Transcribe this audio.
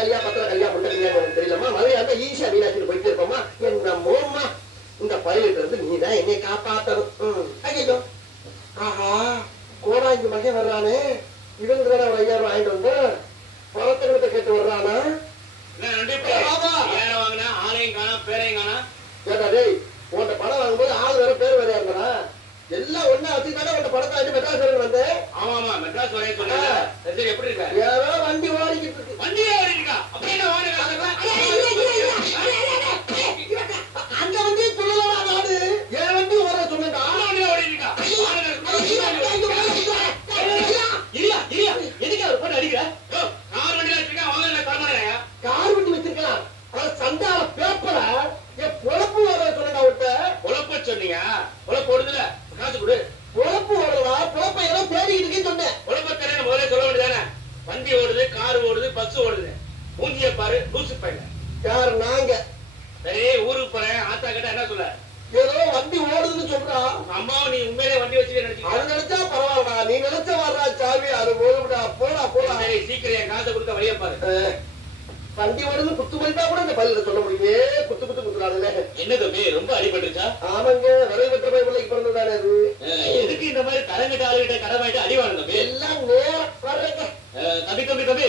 கல்யா பத்திர கல்யா முண்டை கல்யா தெரியலமா மதுரையா இருந்தா ஈஸியா மீனாட்சி போயிட்டு இருப்போமா என்ன மோமா இந்த பயிலிட்டு இருந்து நீதான் என்னை காப்பாத்தணும். ஐயோ ஆஹா கோடாங்கி மகன் வர்றானே இவங்க தானே ஒரு 5000 வாங்கிட்டு வந்து பணத்தை கேட்டு வர்றானா வாங்கினா ஆளையும் காணா பேரையும் காணா. ஏடா டேய் உன்கிட்ட பணம் வாங்கும்போது ஆள் வேற பேர் வேற இருந்தா எல்லாம் ஒண்ணா வச்சுட்டானே உன்கிட்ட பணத்தை வாங்கி மெட்ராஸ் வரைக்கும் வந்தேன். ஆமா ஆமா மெட்ராஸ் வரைய சொன்னாங்க. சரி எப்படி இருக்க? ஏதோ வண்டி ஓடிக்கிட்டு இருக்கு. வண்டியே ஓடிட்டு அப்படியே அந்த வண்டி சொல்லலாம் நாடு என் வண்டி ஓட சொன்னா வண்டியே ஓடிட்டு இல்ல இல்ல எதுக்கு அவர் போட்டு அடிக்கிற? கார் வண்டி வச்சிருக்கேன் அவங்க தரமாட்டேங்க. கார் வண்டி வச்சிருக்கலாம் அது சண்டால பேப்பர என் பொழப்பு ஓட சொன்னா விட்ட பொழப்ப சொன்னீங்க. பொழப்பு ஓடுதுல காசு கொடு. பொழப்பு ஓடலா பொழப்ப ஏதோ தேடிக்கிட்டு இருக்கேன்னு சொன்னேன். பொழப்ப தரேன்னு முதல்ல சொல்ல வேண்டியதானே. வண்டி ஓடுது கார் ஓடுது பஸ் ஓடுது. மூஞ்சிய பாரு லூசு பையன். யார் நாங்க? சரி ஊருக்கு போறேன் ஆத்தா கிட்ட என்ன சொல்ல? ஏதோ வண்டி ஓடுதுன்னு சொல்றா. அம்மாவை நீ உண்மையிலே வண்டி வச்சுக்க நினைச்சீங்க. அது நினைச்சா பரவாயில்லடா நீ நினைச்ச வர்றா சாவி அது போதுடா போடா போடா. சரி சீக்கிரம் என் காசை கொடுக்க வழியா பாரு. வண்டி ஓடுது குத்து மதிப்பா கூட இந்த பள்ளியில சொல்ல முடியுமே குத்து குத்து குத்துறாருல்ல. என்ன தம்பி ரொம்ப அடிபட்டுருச்சா? ஆமாங்க விரைவு பெற்ற போய் பிள்ளைக்கு பிறந்ததானே அது. எதுக்கு இந்த மாதிரி கலங்கிட்ட ஆளுகிட்ட கடமாயிட்டு அடி வாங்க தம்பி? எல்லாம் நேரம் வர்றேங்க. தம்பி தம்பி தம்பி